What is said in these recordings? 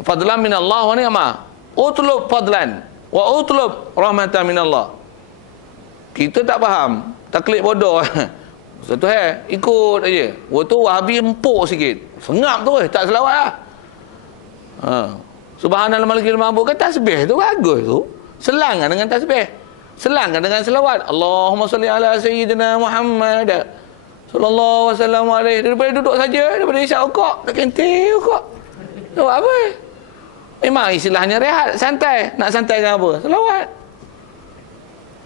Fadlan min Allah wa ni'mah. Utlub fadlan wa utlub rahmatan min Allah. Kita tak faham, taklid bodoh. Satu ikut aja. Waktu Wahabi empuk sikit. Sengap tu tak selawat lah. Subhanallah malikil ma'bud kan tasbih tu bagus tu. Selang dengan tasbih. Selang dengan selawat. Allahumma salli ala sayyidina Muhammad sallallahu wasallam alaihi. Daripada duduk saja, daripada isyak ukuk, tak kentil ukuk. Selawat apa? Memang istilahnya rehat, santai. Nak santai dengan apa? Selawat.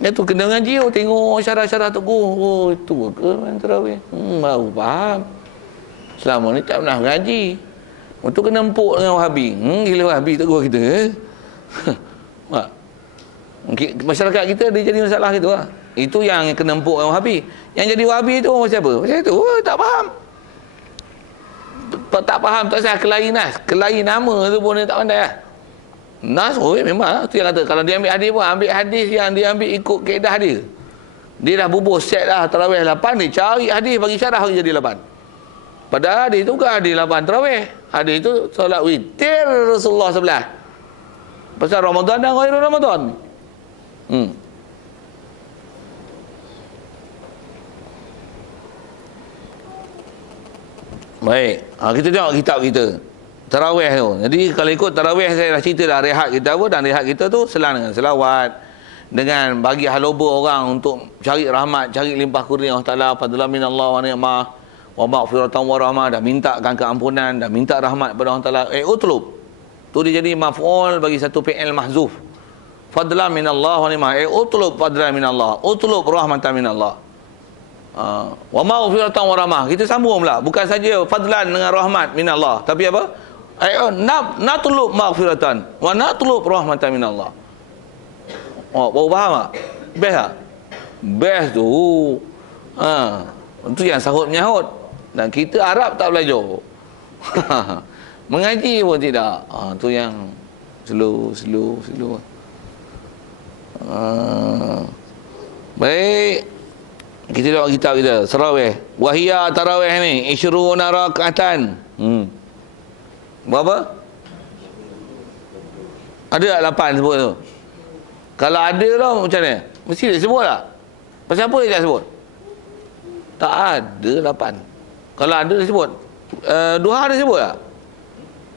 Dia tu kena ngaji, tengok syarah-syarah teguh. Oh, itu ke main tarawih? Baru faham. Selama ni tak pernah ngaji. Itu kena empuk dengan Wahabi. Gila Wahabi teguh kita. Masyarakat kita dia jadi masalah gitu lah. Itu yang kena empuk dengan Wahabi. Yang jadi Wahabi tu macam apa? Macam itu, tak faham. Tak faham, tak salah kelahi nas. Kelahi nama tu pun dia tak pandai lah. Nas, memang tu yang kata kalau dia ambil hadis pun ambil hadis yang dia ambil ikut kaedah dia. Dia dah bubuh set dah tarawih 8, dia cari hadis bagi syarah bagi jadi 8. Padahal hadis tu bukan hadis 8 tarawih. Hadis tu solat witir Rasulullah 11. Pasal Ramadan dan ghairu Ramadan. Baik, kita tengok kitab kita tarawih tu. Jadi kalau ikut tarawih saya dah cerita dah rehat kita apa, dan rehat kita tu selang dengan selawat, dengan bagi haloba orang untuk cari rahmat, cari limpah kurnia Allah Taala, fadlan minallah wa ni'mah wa maghfiratan wa rahmah, dan mintakan keampunan dan minta rahmat kepada Allah Taala. Utlub tu dia jadi maf'ul bagi satu fi'il mahzuf. Fadlan minallah wa ni'mah. Utlub fadlan minallah, utlub rahmatan minallah. Wa maghfiratan wa rahmah. Kita sambung pula, bukan saja fadlan dengan rahmat minallah, tapi apa? Natlub maghfiratan wa natlub rahmatan minallah. Baru faham tak? Best tak? Best tu. Itu yang sahut menyahut. Dan kita Arab tak belajar. Mengaji pun tidak. Tu yang slow. Baik. Kita tengok kitab kita, Tarawih. Wahia tarawih ni 20 rakaatan. Berapa? Ada tak 8 sebut tu? Kalau ada lah macam mana? Mesti dia sebut tak? Pasal apa dia tak sebut? Tak ada 8. Kalau ada dia sebut. Duha dia sebut tak?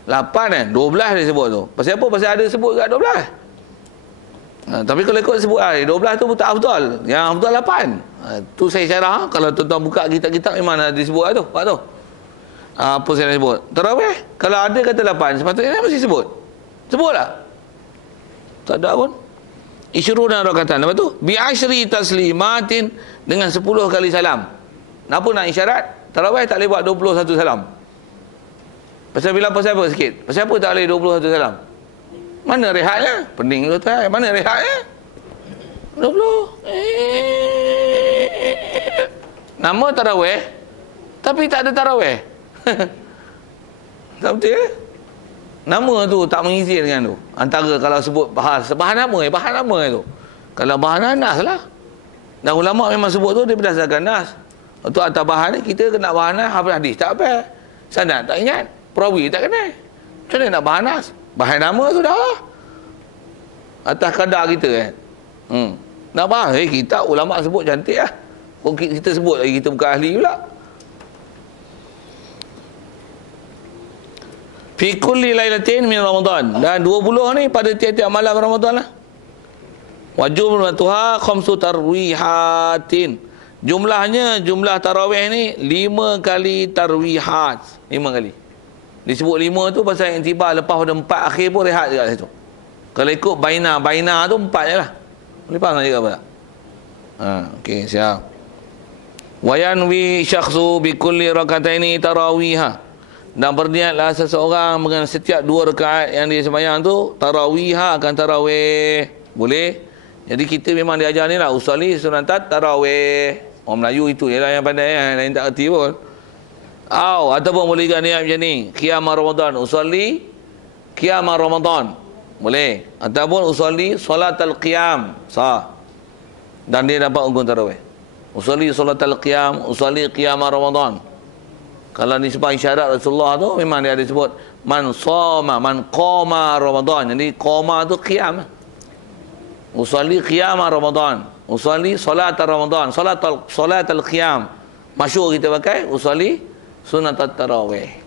8 12 dia sebut tu. Pasal apa? Pasal ada sebut kat 12. Tapi kalau ikut sebut 12 tu pun tak afdal. Yang afdal 8. Tu saya syarah. Kalau tuan-tuan buka kitab-kitab memang ada disebut tu. Pak tu. Apa saya nak sebut? Tarawih. Kalau ada kata 8, sepatutnya mesti sebut. Sebut tak? Tak ada pun. Isyuruna rakatan. Lepas tu bi asyri taslimatin, dengan 10 kali salam. Kenapa nak isyarat? Tarawih tak boleh buat 21 salam. Pasal bila pasal apa sikit? Pasal apa tak boleh 21 salam? Mana rehatnya? Pening tu tak? Mana rehatnya? 20. Nama tarawih tapi tak ada tarawih. Tak betul ya? Nama tu tak mengizinkan tu. Antara kalau sebut bahan nama tu. Kalau bahan nas lah. Dan ulama memang sebut tu dia berdasarkan nas. Untuk atas bahan ni kita kena bahan nas, hafal hadis tak apa. Sanad tak ingat, perawi tak kenal. Macam mana nak bahan nas? Bahan nama tu dah lah. Atas kadar kita kan. Nak faham? Kita ulama sebut cantik lah. Kita sebut lagi kita bukan ahli pula. Fi kulli lailatin min Ramadan. Dan 20 ni pada tiap-tiap malam Ramadan lah. Wa jumlatuha khamsu tarwihatin. Jumlah tarawih ni 5 kali tarwihat. 5 kali. Disebut 5 tu pasal yang tiba lepas pada 4 akhir pun rehat juga situ. Kalau ikut baina tu 4 je lah. Boleh faham juga apa tak? Okey, siap. Wa yanwi syakhsu bi kulli rakataini tarawiha. Dan berniatlah seseorang dengan setiap 2 rakaat yang dia sembahyang tu tarawihah, akan tarawih. Boleh? Jadi kita memang diajar ni lah, usolli sunatat tarawih. Orang Melayu itu je lah yang pandai, yang lain tak erti pun. Ataupun boleh juga niat macam ni, qiyamah Ramadan, usolli qiyamah Ramadan. Boleh. Ataupun usolli solatal qiyam. Sah. Dan dia dapat unggul tarawih. Usolli solatal qiyam, usolli qiyamah Ramadan. Kalau nisbah isyarat Rasulullah tu memang dia ada sebut man shoma, man qama Ramadan. Jadi qama tu qiyam. Usalli qiyam Ramadan. Usalli salat Ramadan. Salat al-qiyam. Masyhur kita pakai usalli sunat tarawih.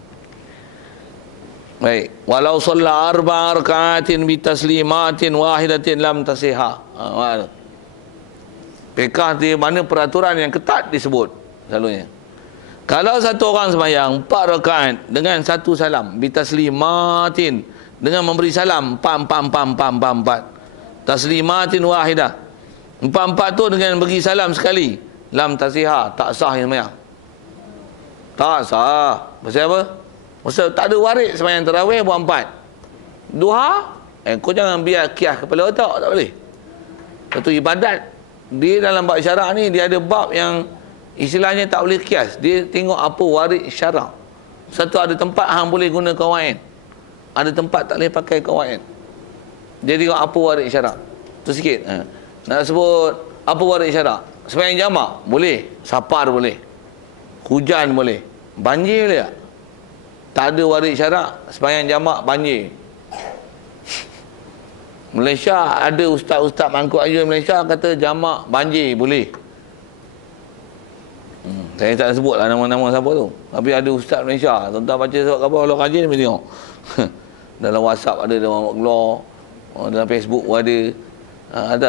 Baik. Walau shalla arba'a raka'atin bi taslimatin wahidatin lam tasihha. Fiqh di mana peraturan yang ketat disebut selalunya. Kalau satu orang sembahyang 4 rakaat dengan satu salam, bitaslimatin, dengan memberi salam 4. Taslimatin wahidah. 4 tu dengan bagi salam sekali. Lam tasihha, tak sah yang sembahyang. Tak sah. Pasal apa? Pasal tak ada waris sembahyang tarawih buat 4. Duha, kau jangan biar kias kepala otak, tak boleh. Satu ibadat, dia dalam bab syarak ni dia ada bab yang istilahnya tak boleh kias. Dia tengok apa waris syarak. Satu ada tempat hang boleh guna kawain, ada tempat tak boleh pakai kawain. Dia tengok apa waris syarak. Tu sikit. Nak sebut apa waris syarak? Sembahyang jamak boleh, safar boleh, hujan boleh, banjir boleh tak? Tak ada waris syarak, sembahyang jamak banjir. Malaysia ada ustaz-ustaz mangkuk ayun Malaysia kata jamak banjir boleh. Saya tak sebut lah nama-nama siapa tu. Tapi ada ustaz Malaysia. Tuan-tuan baca surat khabar Allah kaji ni tengok. Dalam WhatsApp ada, dalam keluar, dalam Facebook ada.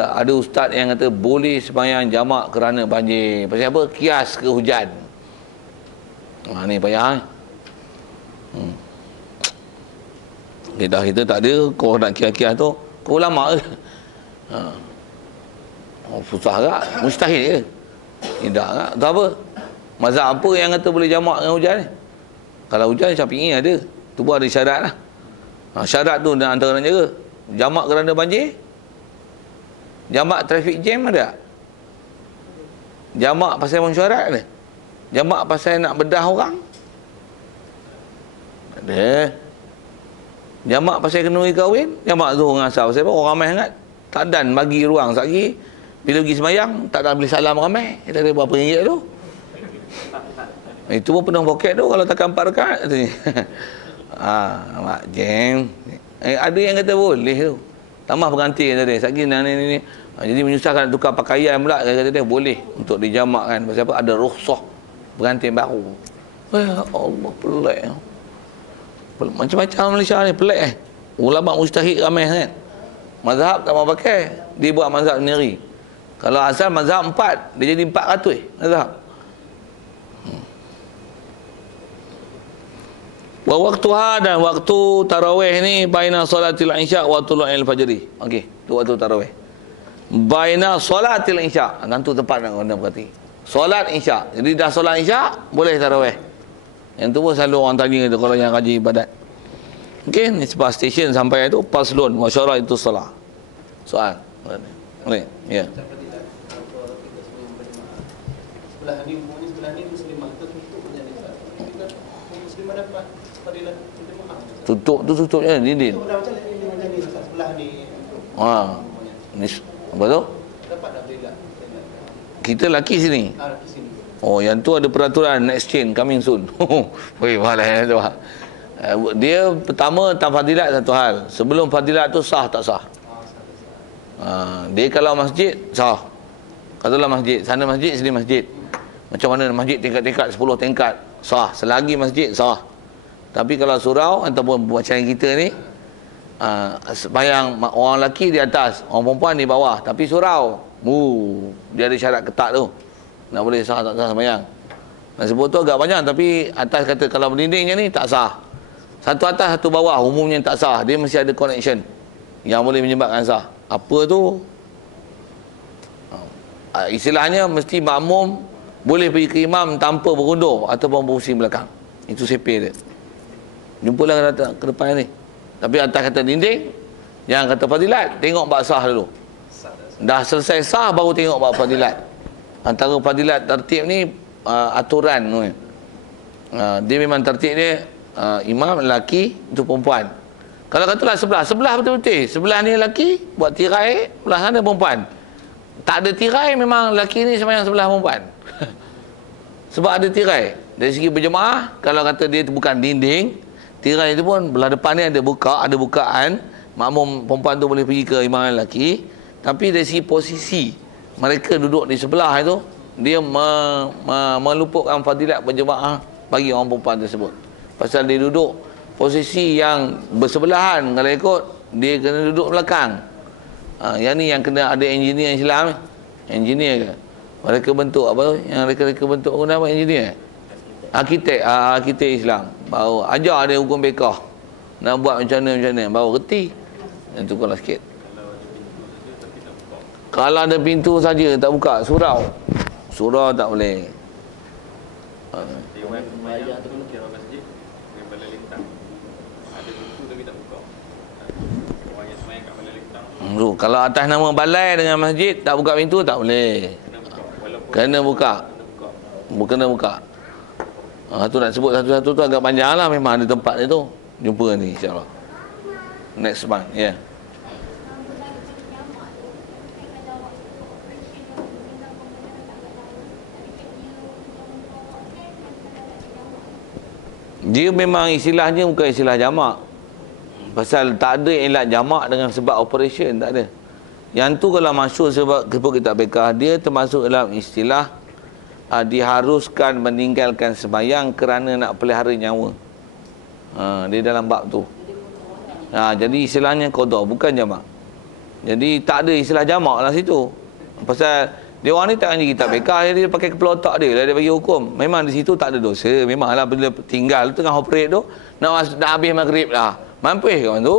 Ada ustaz yang kata boleh sembahyang jamak kerana banjir. Pasal apa? Kias ke hujan. Ni payah. Kita tak ada. Kau nak kias-kias tu, kau ulama ke? Susah tak? Mustahil ke? Tidak tak? Tak apa? Mazhab apa yang kata boleh jamak dengan hujan ni? Kalau hujan Syafi'i ada. Tu pun ada syarat lah. Syarat tu antara jaga. Jamak kerana banjir. Jamak traffic jam ada. Jamak pasal mesyuarat ada. Jamak pasal nak bedah orang ada. Jamak pasal kena kahwin. Jamak zuhur dengan asar. Pasal apa? Orang ramai sangat. Tak dan bagi ruang. Sekali bila pergi sembahyang tak ada beli salam ramai. Dia ada berapa ringgit tu. Itu pun penuh poket tu kalau takkan 4 rakaat katanya. Mak jeng. Ada yang kata boleh tu. Tambah pengganti kata dia. Sekali ni. Jadi menyusahkan nak tukar pakaian pula, kata dia boleh untuk dijamakkan. Pasal apa? Ada rukhsah pengantin baru. Ya Allah, pelik. Macam-macam Malaysia ni, pelik. Ulama mujtahid ramai kan. Mazhab tak mau pakai, dia buat mazhab sendiri. Kalau asal mazhab 4, dia jadi 400 mazhab. Wa waqtuha, dan waktu tarawih ni baina salatil isya wa tulu'il fajri. Okey, tu waktu tarawih. Baina salatil isya. Tentu tempat nak kena berhati. Solat isya. Jadi dah solat isya boleh tarawih. Yang tu pun selalu orang tanya tu kalau yang kaji ibadat. Okey, ni sebab stesen sampai itu paslun wa syara itu salah. Soal. Boleh. Ya. Sebelah ni umumnya sebelah ni muslimah tu tutup je ni. Kita muslimah dapat fadilah muslimah. Tutup je dinding. Macam ni sebelah ni. Ni apa tu? Dapat dah fadilah. Kita laki sini. Laki sini. Oh, yang tu ada peraturan exchange coming soon. Weh, malah tu. Dia pertama tak fadilat satu hal. Sebelum fadilat tu sah tak sah? Dia kalau masjid sah. Katalah masjid, sana masjid, sini masjid. Macam mana masjid tingkat-tingkat 10 tingkat, sah. Selagi masjid sah. Tapi kalau surau ataupun macam kita ni, sembahyang orang lelaki di atas, orang perempuan di bawah, tapi surau, dia ada syarat ketat tu. Nak boleh sah tak sah sembahyang. Dan sebut tu agak banyak, tapi atas kata kalau berdindingnya ni tak sah. Satu atas satu bawah umumnya tak sah. Dia mesti ada connection yang boleh menyebabkan sah. Apa tu? Istilahnya mesti makmum boleh pergi ke imam tanpa berundur ataupun berpusing belakang. Itu sepir dia. Jumpalah ke depan ni. Tapi atas kata dinding, yang kata fadilat, tengok bab sah dulu. Dah selesai sah baru tengok bab fadilat. Antara fadilat tertib ni aturan ni. Dia memang tertib dia imam lelaki itu perempuan. Kalau katalah sebelah betul-betul. Sebelah ni lelaki buat tirai, sebelah sana perempuan. Tak ada tirai, memang lelaki ni sembahyang sebelah perempuan. Sebab ada tirai. Dari segi berjemaah, kalau kata dia bukan dinding, Tirai itu pun belah depan ni ada bukaan. Makmum perempuan tu boleh pergi ke imam lelaki. Tapi dari segi posisi mereka duduk di sebelah itu, dia meluputkan fadilat berjemaah bagi orang perempuan tersebut. Pasal dia duduk posisi yang bersebelahan, kalau ikut dia kena duduk belakang. Yang ni yang kena ada engineer Islam ni. Engineer ke? Mereka bentuk apa? Yang mereka bentuk guna apa engineer? Arkitek Islam. Baru ajar dia hukum fiqh. Nak buat macam mana baru reti. Yang tu kalau sikit. Kalau ada pintu saja tak buka, surau tak boleh. Kalau atas nama balai dengan masjid tak buka pintu tak boleh. Kena buka. Kena buka. Tu nak sebut satu-satu tu agak panjang lah. Memang ada tempat dia tu. Jumpa ni insyaAllah next month. Ya, yeah. Dia memang istilahnya bukan istilah jamak. Pasal tak ada elat jamak dengan sebab operation, tak ada. Yang tu kalau masuk sebab kitab fiqh, dia termasuk dalam istilah diharuskan meninggalkan sembahyang kerana nak pelihara nyawa. Dia dalam bab tu. Jadi istilahnya qada, bukan jamak. Jadi tak ada istilah jamak lah situ. Pasal dia orang ni tak hanya kitab fiqh, dia pakai kepala otak dia lah, dia bagi hukum. Memang di situ tak ada dosa. Memanglah bila tinggal tengah operate tu, nak habis maghrib lah. Mampus kawan tu.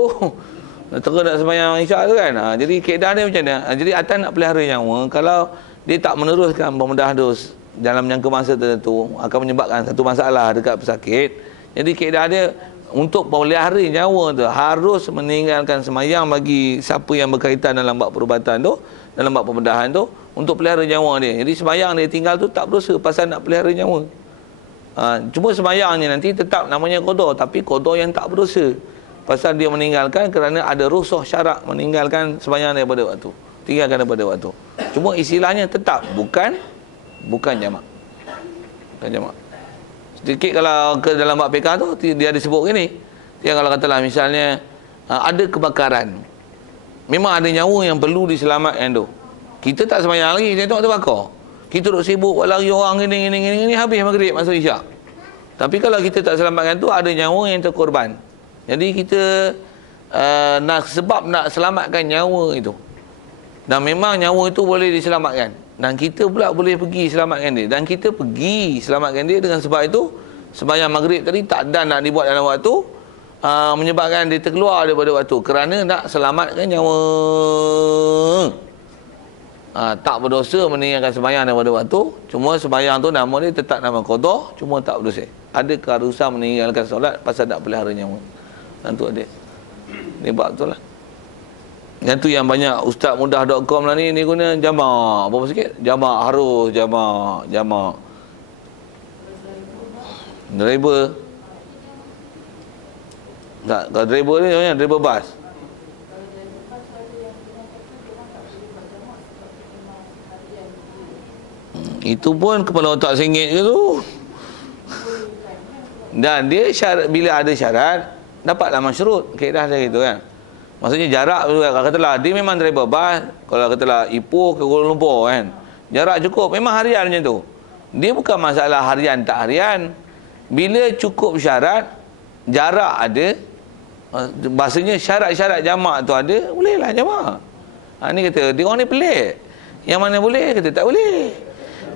Terus nak sembahyang isyak tu kan. Jadi keadaan dia macam ni. Jadi atas nak pelihara nyawa, kalau dia tak meneruskan pemudah dos dalam jangka masa tertentu, akan menyebabkan satu masalah dekat pesakit. Jadi keadaan dia untuk pelihara nyawa tu harus meninggalkan sembahyang bagi siapa yang berkaitan dalam bab perubatan tu, dalam bab pembedahan tu, untuk pelihara nyawa dia. Jadi sembahyang dia tinggal tu tak berdosa pasal nak pelihara nyawa. Cuma sembahyangnya nanti tetap namanya qada, tapi qada yang tak berdosa. Pasal dia meninggalkan kerana ada rukhsah syarak meninggalkan sembahyang daripada waktu. Tinggalkan daripada waktu. Cuma istilahnya tetap bukan jamak. Bukan jamak. Sedikit kalau ke dalam bab fiqh tu dia ada sebut gini. Dia kalau katalah misalnya ada kebakaran. Memang ada nyawa yang perlu diselamatkan tu. Kita tak sembahyang lagi, kita tengok terbakar. Kita duk sibuk buat lari orang gini habis maghrib masuk isyak. Tapi kalau kita tak selamatkan tu, ada nyawa yang terkorban. Jadi kita nak selamatkan nyawa itu. Dan memang nyawa itu boleh diselamatkan. Dan kita pula boleh pergi selamatkan dia. Dan kita pergi selamatkan dia dengan sebab itu sembahyang maghrib tadi tak dan nak dibuat dalam waktu, menyebabkan dia terkeluar daripada waktu kerana nak selamatkan nyawa. Tak berdosa meninggalkan sembahyang daripada waktu. Cuma sembahyang tu nama dia tetap nama qada, cuma tak berdosa. Ada keharusan meninggalkan solat pasal nak pelihara nyawa. Dan tu ada. Ni bab tu lah. Yang tu yang banyak ustazmudah.com lah ni guna jamak. Berapa sikit? Jamak harus jamak. Driver. Tak, kalau driver ni macam driver bas. Itu pun kepala otak sengit ke tu. Dan dia syarat, bila ada syarat dapatlah masyrut. Kaedah dia gitu kan. Maksudnya jarak tu, kalau katalah dia memang driver bas, kalau katalah Ipoh ke Kuala Lumpur kan, jarak cukup, memang harian macam tu. Dia bukan masalah harian tak harian. Bila cukup syarat, jarak ada, bahasanya syarat-syarat jamak tu ada, bolehlah jamak. Ni kata dia orang ni pelik. Yang mana boleh kata tak boleh.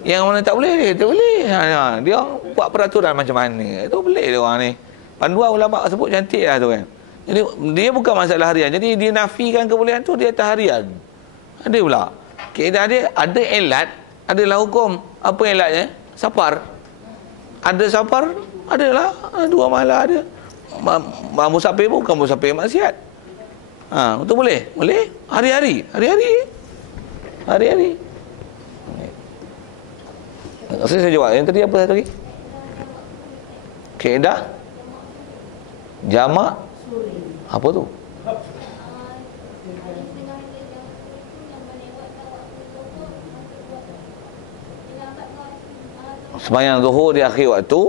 Yang mana tak boleh dia kata boleh. Dia buat peraturan macam mana. Itu pelik dia orang ni. Panduan ulama sebut cantik lah tu kan. Jadi dia bukan masalah harian. Jadi dia nafikan kebolehan tu dia atas harian. Ada pula. Kaedah dia ada elat, adalah hukum. Apa elatnya? Safar. Ada safar, adalah 2 malam ada. Musafir pun bukan musafir maksiat. Itu boleh? Boleh. Hari-hari. Saya jawab. Yang tadi apa satu lagi? Kaedah jamak. Apa tu? Sembahyang zuhur di akhir waktu.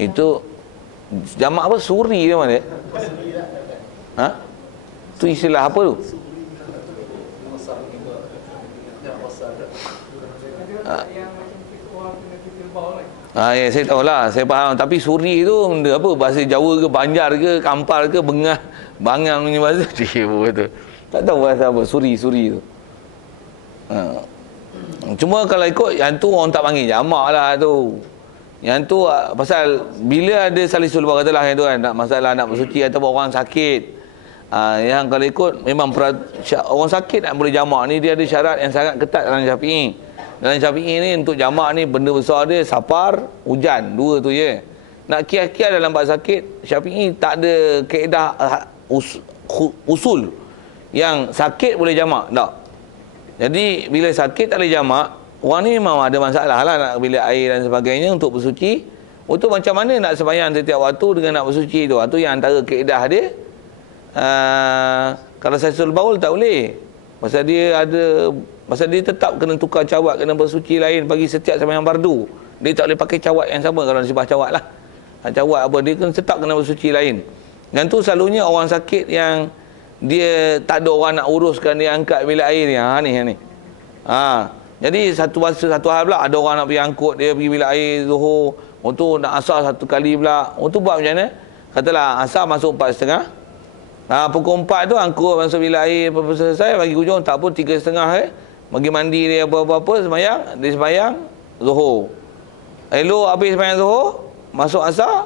Itu Jamak apa? Suri dia mana? Ha? Tu istilah apa tu? Ya, saya tahulah, saya faham. Tapi suri tu benda apa? Bahasa Jawa ke, Banjar ke, Kampar ke, Bengah, Bangang punya bahasa. Betul. Tak tahu bahasa apa, suri tu. Cuma kalau ikut yang tu orang tak panggil jamak lah tu. Yang tu pasal bila ada salisul baul katalah yang tu kan, nak masalah nak bersuci ataupun orang sakit. Yang kalau ikut memang orang sakit nak boleh jamak ni, dia ada syarat yang sangat ketat dalam Syafi'i. Dalam Syafi'i ni untuk jamak ni benda besar dia safar, hujan, dua tu je. Nak kias-kias dalam bab sakit, Syafi'i tak ada kaedah usul yang sakit boleh jamak, tak. Jadi bila sakit tak boleh jamak, orang ni memang ada masalah lah nak bilik air dan sebagainya untuk bersuci. Untuk macam mana nak sembahyang setiap waktu dengan nak bersuci tu. Itu yang antara kaedah dia. Kalau salisul baul tak boleh. Pasal dia tetap kena tukar cawat, kena bersuci lain bagi setiap sembahyang fardu. Dia tak boleh pakai cawat yang sama kalau nasibah cawat lah. Cawat apa, dia tetap kena bersuci lain. Dan tu selalunya orang sakit yang dia tak ada orang nak uruskan, dia angkat bilik air ni. Jadi satu hal pula, ada orang nak pergi angkut dia pergi bilik air Zuhur, untuk nak asar satu kali pula. Untuk buat macam mana? Katalah asar masuk 4.30. Pukul 4 tu angkut masuk bilik air, selesai bagi hujung, tak pun 3.30 bagi mandi dia apa-apa, dia sembahyang Zuhur. Elok habis sembahyang Zuhur, masuk asar,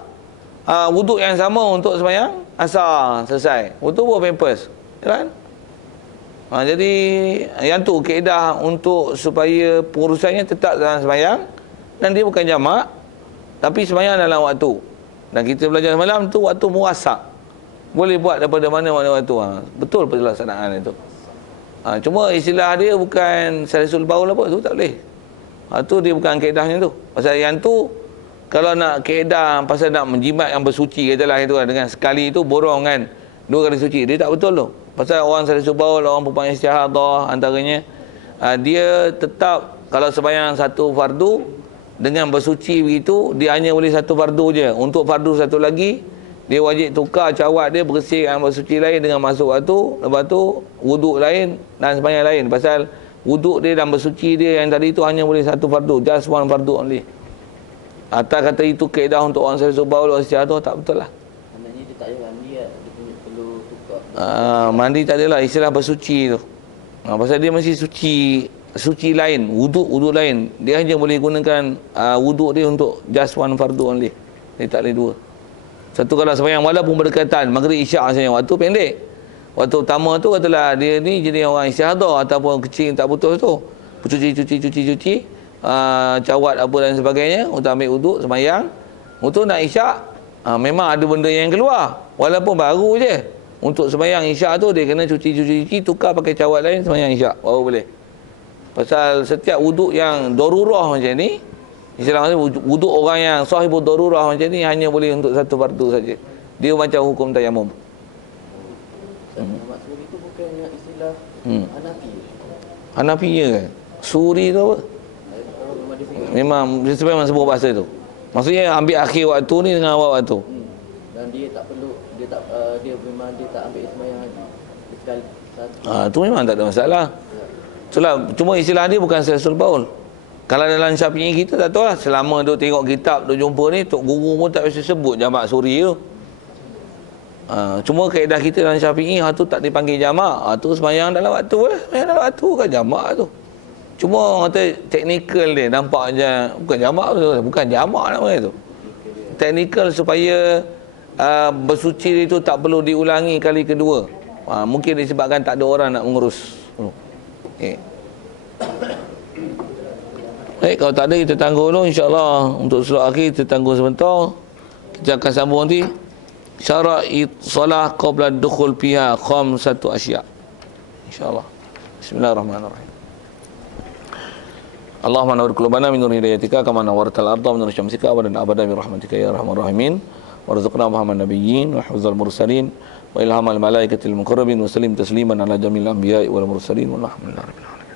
wuduk yang sama untuk sembahyang asar, selesai. Untuk buat pampers, kan? Jadi yang tu kaedah untuk supaya pengurusannya tetap dalam sembahyang, dan dia bukan jamak tapi sembahyang dalam waktu. Dan kita belajar semalam tu waktu murasak, boleh buat daripada mana-mana waktu. Betul pelaksanaan itu. Cuma istilah dia bukan salisul baul apa tu, tak boleh. Tu dia bukan kaedahnya tu. Pasal yang tu kalau nak kaedah pasal nak menjimat yang bersuci katalah itu kan, dengan sekali tu borong kan 2 kali suci, dia tak betul tu. Pasal orang salisul baul, orang perempuan istihadah antaranya, dia tetap kalau sembahyang satu fardu dengan bersuci begitu, dia hanya boleh satu fardu je. Untuk fardu satu lagi, dia wajib tukar cawat dia, bersihkan bersuci lain dengan masuk waktu. Lepas tu wuduk lain dan sembahyang lain. Pasal wuduk dia dan bersuci dia yang tadi tu hanya boleh satu fardu, just one fardu only. Atas kata itu kaedah untuk orang salisul baul, orang istihadah, tak betul lah. Maknanya dia tak ada mandi lah, dia perlu tukar. Mandi tak adalah, istilah bersuci tu. Pasal dia mesti suci lain, wuduk lain. Dia hanya boleh gunakan wuduk dia untuk just one fardu only. Dia tak boleh dua. Satu kalau sembahyang walaupun berdekatan maghrib isyak saja, waktu pendek. Waktu utama tu katalah dia ni jenis orang istihadah ataupun kecil tak putus tu. Cuci cawat apa dan sebagainya untuk ambil wuduk sembahyang. Untuk nak isyak memang ada benda yang keluar walaupun baru je. Untuk sembahyang isyak tu dia kena cuci tukar pakai cawat lain sembahyang isyak baru boleh. Pasal setiap wuduk yang darurah macam ni, istilahnya wuduk orang yang sahibul darurah macam ni hanya boleh untuk satu fardu saja. Dia macam hukum tayamum. Maksud itu bukan istilah Hanafi je kan? Suri tu apa? Memang sebenarnya sebut bahasa tu. Maksudnya ambil akhir waktu ni dengan awal waktu. Dan dia tak perlu, dia memang dia tak ambil sembahyang haji sekali satu. Tu memang tak ada masalah. Itulah, cuma istilah dia bukan salisul baul. Kalau dalam Syafi'i kita tak tahu lah, selama duk tengok kitab, duk jumpa ni, tok guru pun tak biasa sebut jamak suri tu. Cuma kaedah kita dalam Syafi'i tu tak dipanggil jamak. Tu sembahyang dalam waktu sembahyang dalam waktu kan jamak tu. Cuma orang kata teknikal dia nampak je bukan jamak tu, bukan jamak namanya tu. Teknikal supaya bersuci itu tak perlu diulangi kali kedua. Mungkin disebabkan tak ada orang nak mengurus. Baik, kalau tak ada kita tangguh dulu, insya-Allah untuk slot akhir kita tangguh sebentar. Kita akan sambung nanti. Syara'i solah qabla dukhul fiha khamsatu asya'. Insya-Allah. Bismillahirrahmanirrahim. Allahumma nawwir qulubana min nur hidayatika kama nawwartal arda min nur syamsika wa abada bi rahmatika ya arhamar rahimin. Warzuqna fahaman nabiyyin wa hifdzal mursalin wa ilhamal malaikatil muqarrabin wa sallim tasliman ala jamil anbiya'i wal mursalin walhamdulillahi rabbil alamin.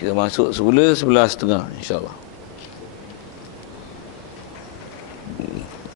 Kita masuk semula 11.30 insya-Allah.